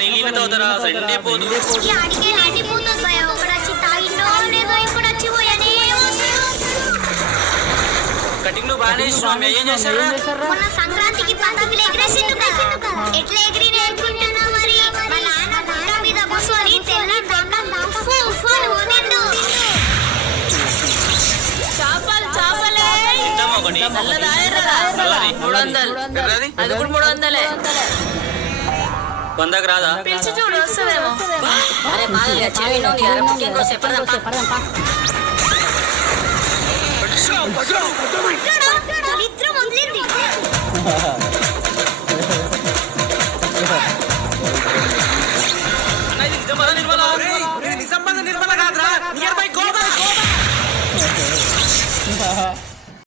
నీళ్ళు తాగుతారా సండే పోదు అడిగే నిండిపోతుంది భయ ఒకడు వచ్చి తాగిండో లేదో ఇప్పుడు వచ్చి పోయానే కటింగ్ లో బాగానే స్వామి ఏం చేశారు మొన్న సంక్రాంతికి పతంగులు ఎగిరేసిండు ఎట్లా ఎగిరిన అనుకుంటున్నా మరి మా నాన్న గుట్ట మీద కూర్చొని తెల్ల ఊదిండు చేపలే తింటామా ఒకటి నల్లది 300 అది కూడా 300 వందకు రాదా పిలిచి చూడు వస్తుందేమో అరే మాదలుగా చెవిలో బుకింగ్ కోసం పడదాం